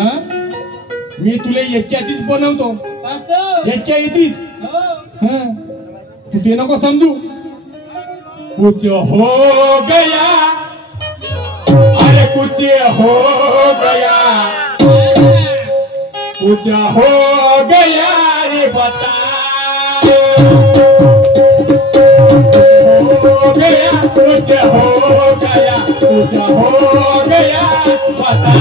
मी तुला याच्या आधीच बनवतो याच्या आधीच तू ते नको समजू कुछ हो गया अरे कुछ हो गया कुछ हो गया रे बता हो गया कुछ हो गया कुछ हो गया बता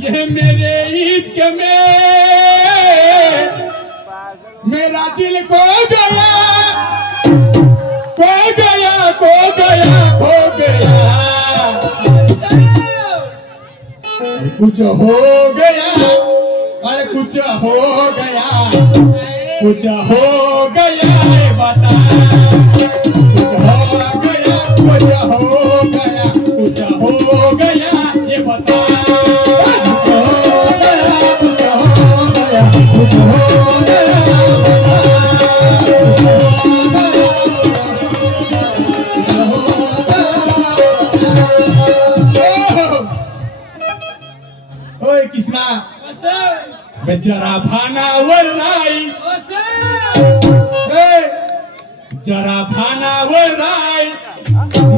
ये मेरे इश्क में मेरा दिल खो गया खो गया खो गया खो गया कुछ हो गया अरे कुछ हो गया कुछ हो गया बता कुछ हो गया कुछ हो गया कुछ हो गया ये बता ओए किस्मा जरा भानावर नाही जरा भानावर नाही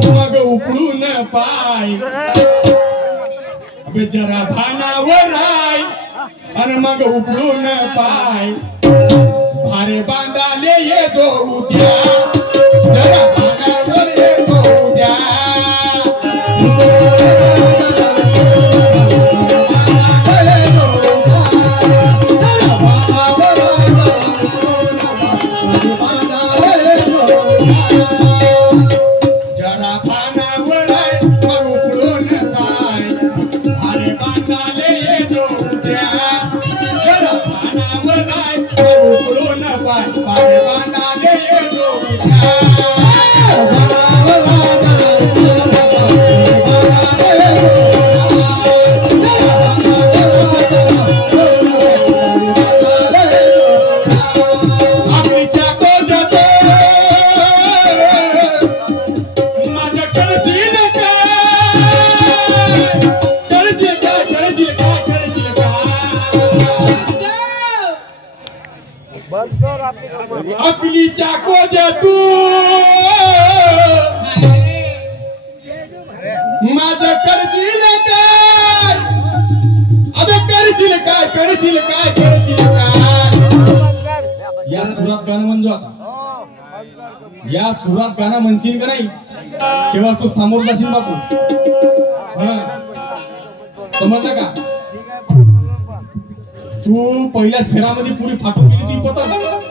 मग उपळून पाय जरा भानावर नाही आणि मग उपळून पाय भारे बांधाले ये जो उद्या जरा भानावर ये जो उद्या अपनी चाको दे तू माझं करशील काय अबे करशील काय करशील काय करशील काय या सुरात गाणं म्हणजो आता या सुरात गाणं म्हणशील का नाही तेव्हा तू समोर जाशील बापू समजलं का तू पहिल्याच फेरामध्ये पुरी फाटून गेली ती पतंग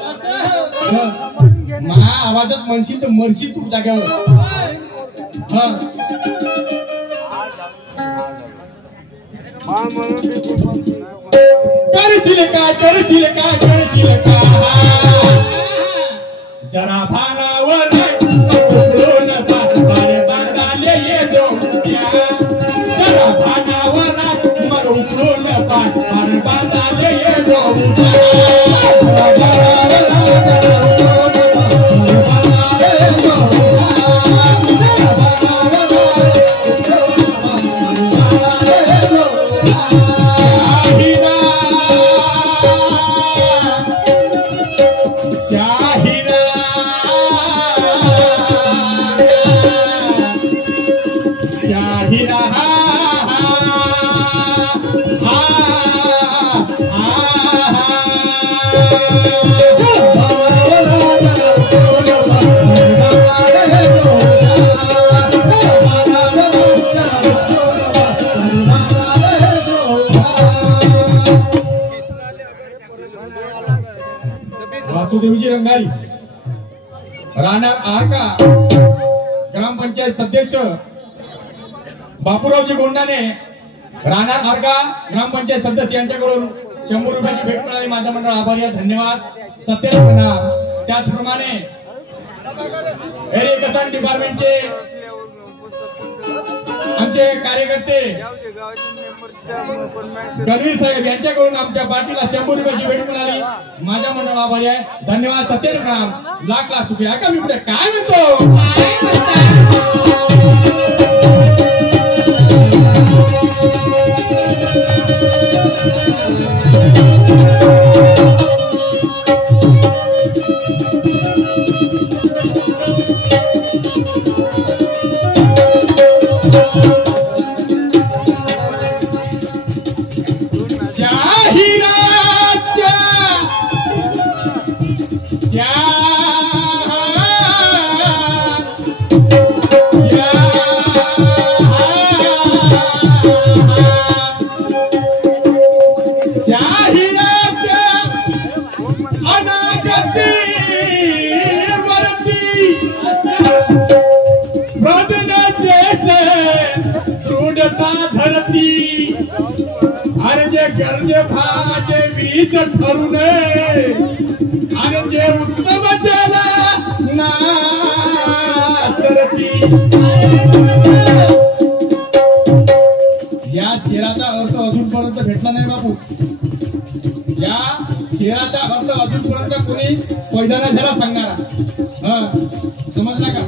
मा आवाजात म्हणशील तर मरशील तू जाग्यावर करशील काय करशील काय करशील काय जरा भानावर बांधाले ये जो जरा भानावर मग उपळून पाय बांधाले ये जो वासुदेवजी रंगारी राहणार आरका ग्रामपंचायत सदस्य बापूरावजी गोंडाने राहणार आरका ग्रामपंचायत सदस्य यांच्याकडून 100 रुपयाची भेट मिळाली, माझा मंडळ आभारी आहे, धन्यवाद. सत्यनारायण नाम. त्याचप्रमाणे इरिगेशन डिपार्टमेंटचे आमचे कार्यकर्ते गणवीर साहेब यांच्याकडून आमच्या पार्टीला 100 रुपयाची भेट मिळाली, माझा मंडळ आभारी आहे, धन्यवाद. सत्यनारायण नाम. लाख लाख चुकी का मी पुढे काय म्हणतो. धरती अरे जे गरजे भाचे वीज ठरू नये आणि जे उत्तम त्याला नाचरती. या शेराचा अर्थ अजूनपर्यंत भेटला नाही बापू. या शेराचा अर्थ अजूनपर्यंत कोणी पैदा नाही झाला सांगणारा. समजला का.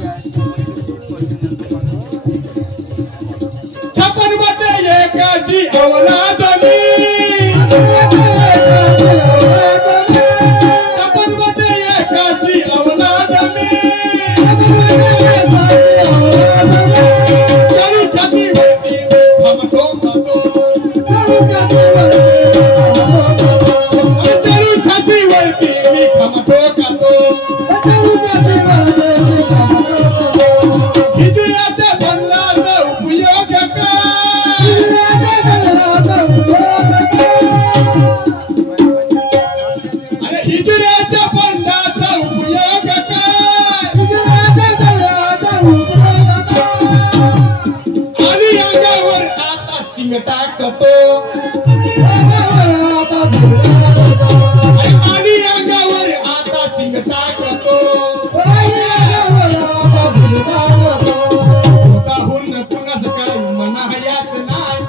छप्पन बटे एकाची औलाद मी, छप्पन बटे एकाची औलाद मी, चलू छातीवरती थांबतो खातो, चलू छातीवरती मी थांबतो खातो. हिजऱ्याच्या बंधाचा उपयोग अरे हिजऱ्याच्या बंधाचा उपयोग आणि अंगावर आता शिंग टाकतो, आणि अंगावर आता शिंग टाकतो. स्वतःहून कुणाच काही म्हणायाच नाही,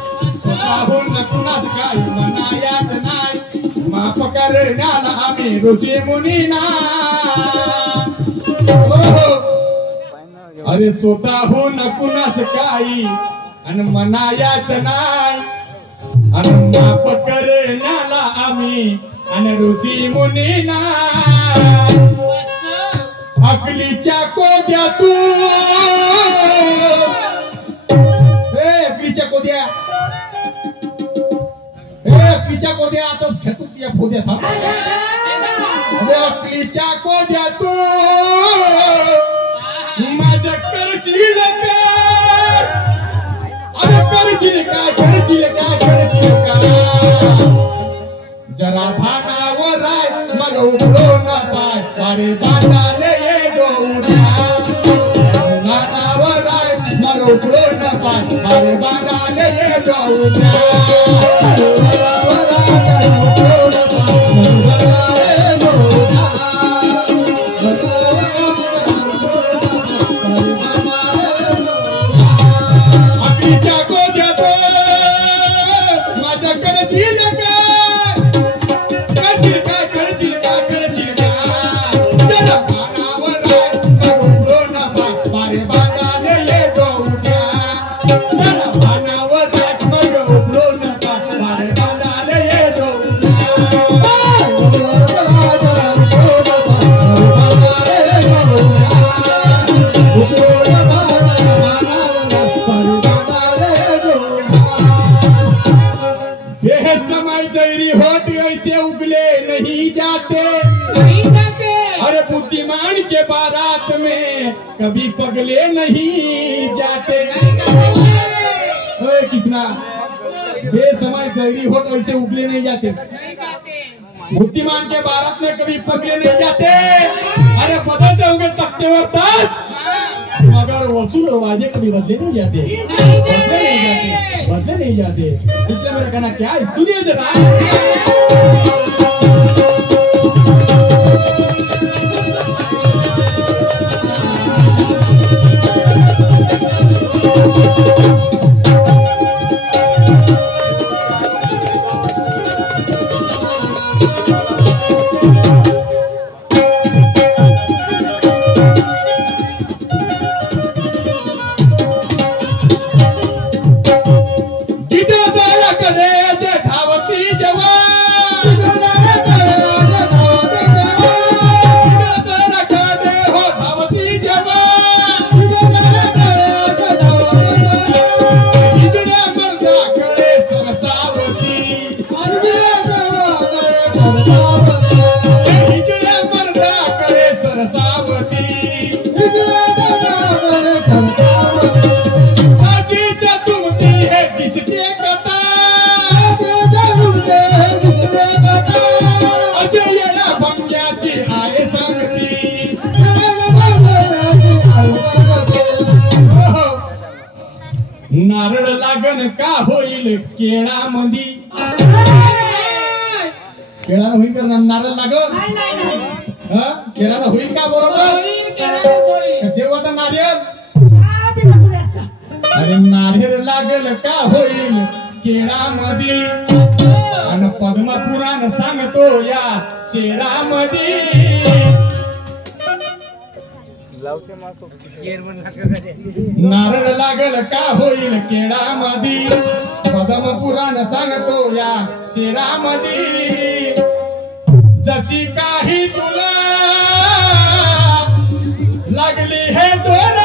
स्वतःहून कुणाच काही म्हणायाच नाही, माफ करण्याला आम्ही ऋषी मुनीना. अरे स्वतःहून कुणाच काही आणि म्हणायाच नाही, आणि माफ करण्याला आम्ही आणि ऋषी मुनीना. अकलीच्या कोद्यातून अकलीच्या कोद्या अकलीच्या कोद्या आता घेतो या फोद्या थांब. अकलीच्या कोद्यातून माझ्या करशील काय, अरे करशील काय, करशील काय, करशील काय. जरा भानावर आहे मग उघडो न पाय, अरे बांधाले ये जो उड्या. भानावर आहे मग उघडो न पाय, अरे बांधाले ये जो उड्या. अकलीच्या कोद्यात माझ्या करशील काय, करशील काय, करशील काय, करशील काय. जरा भानावर आहे मग उघडो न पाय, अरे बांधाले ये जो उड्या. जरा भानावर आहे मग उघडो न पाय, अरे बांधाले ये जो उड्या. समय चैरी होट ऐसे उगले नहीं जाते, अरे बुद्धिमान के बारात में कभी पगले नहीं जाते. किसना ये समय चैरी होट ऐसे उगले नहीं जाते, बुद्धिमान के बारात में कभी पगले नहीं जाते. अरे बदलते होंगे तख्तेवर ताज, मगर वसूल और वादे कभी बदले नहीं जाते, बदले नहीं जाते, बदले नहीं जाते. इसलिए मेरा कहना क्या है, सुनिए जरा. हिजड्या मर्दाकडे सरसावती आजीच्या तुमची हे दिसते कथा अजय येणा भंग्याची आहे सांगती नारळ लागन का होईल केळामधी केळाला होईल का नारळ लागन केळाला होईल का बरोबर देवाचा नारियल अरे नारियल लागल का होईल केळामधी आणि पद्मा पुराण सांगतो या शेरामधी नारळ लागल का होईल केळामधी पद्म पुराण सांगतो या शेरामधी जची काही तुला लागली हे दोन